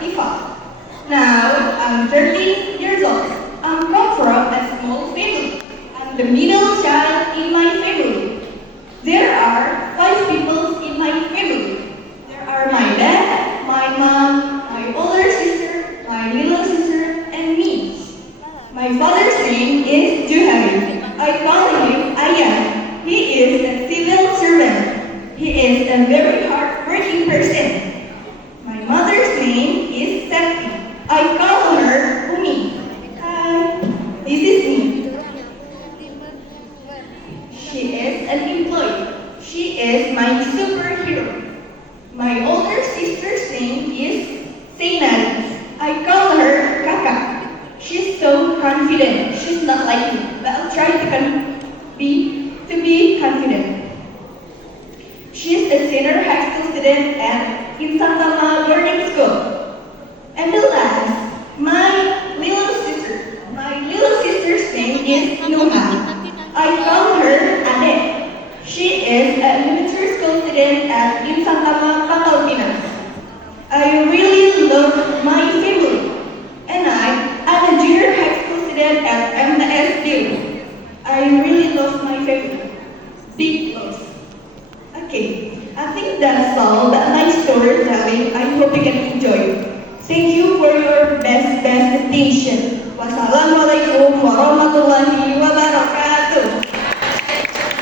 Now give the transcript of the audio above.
Ifa. Now, I'm 13 years old. I come from a small family. I'm the middle child in my family. There are 5 people in my family. There are my dad, my mom, my older sister, my little sister, and me. My father's name is Juhari. I call him Ayan. He is a civil servant. He is a very hard-working person. My mother's name is Septi. I call her Umi. Hi, this is me. She is an employee. She is my superhero. My older sister's name is Zainab. I call her Kaka. She's so confident. She's not like me, but I'll try to be confident. She's a senior high school student at Insantama Boarding School. And the last, my little sister. My little sister's name is Nuha. I call her Ade. She is an elementary school student at Insantama Pangkalpinas. I really love my family. And I'm a junior high school student at MSU. I really love my family. Big love. Okay, I think that's all that my storytelling. I hope you can enjoy. Thank you for your best attention. Wassalamualaikum warahmatullahi wabarakatuh.